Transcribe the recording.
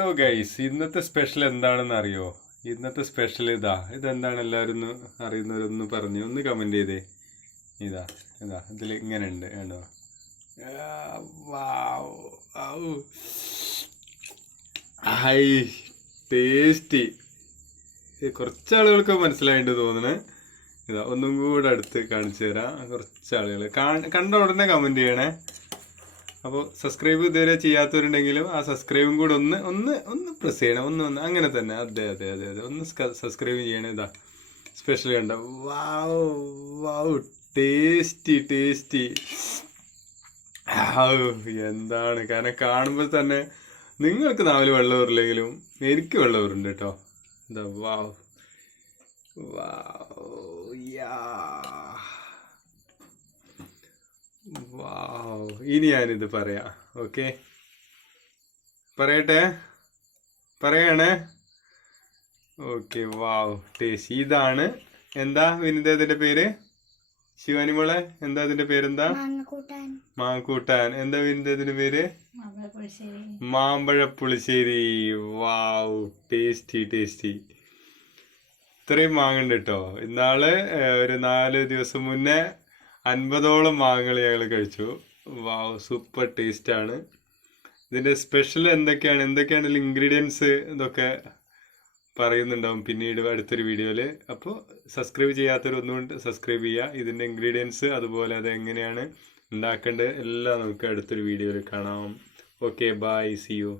Hello guys, ഇന്നത്തെ special എന്താണെന്ന് അറിയോ? ഇന്നത്തെ സ്പെഷ്യൽ ഇതെന്താണ് എല്ലാവരും അറിയുന്നവരൊന്ന് പറഞ്ഞു ഒന്ന് കമന്റ് ചെയ്തേ. ഇതിൽ ഇങ്ങനെ ഉണ്ട് കണ്ടോ? High tasty. കുറച്ച് ആളുകൾക്ക് മനസ്സിലായിട്ട് തോന്നണേ. ഒന്നും കൂടെ അടുത്ത് കാണിച്ചു തരാം. കുറച്ച് ആളുകൾ കണ്ട ഉടനെ കമന്റ് ചെയ്യണേ. അപ്പോൾ സബ്സ്ക്രൈബ് ഇതുവരെ ചെയ്യാത്തവരുണ്ടെങ്കിലും ആ സബ്സ്ക്രൈബും കൂടെ ഒന്ന് പ്രസ് ചെയ്യണം. ഒന്ന് അങ്ങനെ തന്നെ. അതെ ഒന്ന് സബ്സ്ക്രൈബ് ചെയ്യണേ. സ്പെഷ്യൽ കണ്ട. വാവ് വാവ് ടേസ്റ്റി. എന്താണ്, കാരണം കാണുമ്പോൾ തന്നെ നിങ്ങൾക്ക് നാവിൽ വെള്ളമില്ലെങ്കിലും എനിക്ക് വെള്ളമുണ്ട് കേട്ടോ. വാവ് വാവ് യാ. വാവ്, ഇനി ഞാനിത് പറയാം. ഓക്കെ, പറയണേ. ഓക്കെ, വാവ് ടേസ്റ്റ്. ഇതാണ് എന്താ വിനിതയുടെ പേര്? ശിവാനി മോളെ, എന്താ അതിന്റെ പേരെന്താ? മാങ്കൂട്ടാൻ. എന്താ വിനിതയുടെ പേര്? മാമ്പഴ പുളിശ്ശേരി. വാവ് ടേസ്റ്റി. ഇത്രയും മാങ്ങുണ്ട് കേട്ടോ. ഇന്നാള് ഒരു 4 ദിവസം മുന്നേ 50ഓളം മാങ്ങകൾ ഞങ്ങൾ കഴിച്ചു. വാവ്, സൂപ്പർ ടേസ്റ്റ് ആണ്. ഇതിന്റെ സ്പെഷ്യൽ എന്തൊക്കെയാണ് ഇൻഗ്രീഡിയൻസ് ഇതൊക്കെ പറയുന്നുണ്ടാവും പിന്നീട് അടുത്തൊരു വീഡിയോയിൽ. അപ്പോൾ സബ്സ്ക്രൈബ് ചെയ്യാത്തവർ ഒന്നുകൊണ്ട് സബ്സ്ക്രൈബ് ചെയ്യുക. ഇതിന്റെ ഇൻഗ്രീഡിയൻസ് അതുപോലെ അത് എങ്ങനെയാണ് ഉണ്ടാക്കേണ്ടത് എല്ലാം നമുക്ക് അടുത്തൊരു വീഡിയോയിൽ കാണാം. Okay, bye, see U.